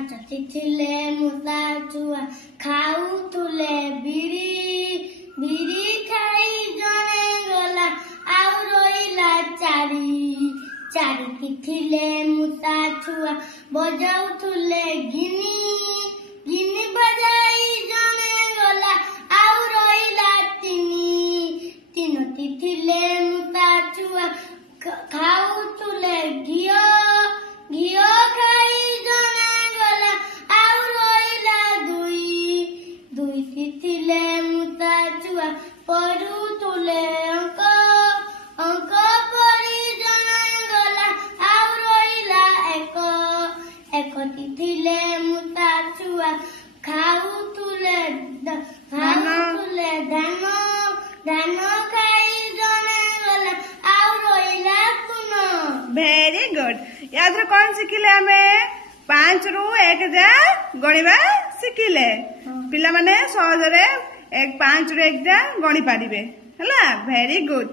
ପାଞ୍ଚଟି ଥିଲେ ମୂଷା ଛୁଆ ଖାଉଥିଲେ ବିରି ବିରି ଖାଇ ଜଣେ ଗଲା ଆଉ ରହିଲା ଚାରିଟି ଥିଲେ ମୂଷା ଛୁଆ ବଜାଉଥିଲେ ଗିନି ଗିନି ବଜାଇ ଜଣେ ଗଲା ଆଉ ରହିଲା ତିନୋଟି ଥିଲେ ମୂଷା ଛୁଆ ଖାଉଥିଲେ ଘିଅ ଘିଅ ଖାଇ ଜଣେ ଗଲା ଆଉ ରହିଲା ଦୁଇଟି ଥିଲେ ମୂଷା ଛୁଆ ପଢୁଥିଲେ ଅଙ୍କ ପରି ଜଣେ ଗଲା ଆଉ ରହିଲା ଏକଟି ଥିଲେ ମୂଷା ଛୁଆ ଖାଉଥିଲେ ଧାନ ଖାଇ ଜଣେ गला ଆଉ ରହିଲା ତୁନ। Very good. याद कौन शिखिले आमे 5 रु 1 जाए गणिबा शिखिले पिला माने सहजरे 5 रु 1 जाए गणि पारिबे हला। Very good.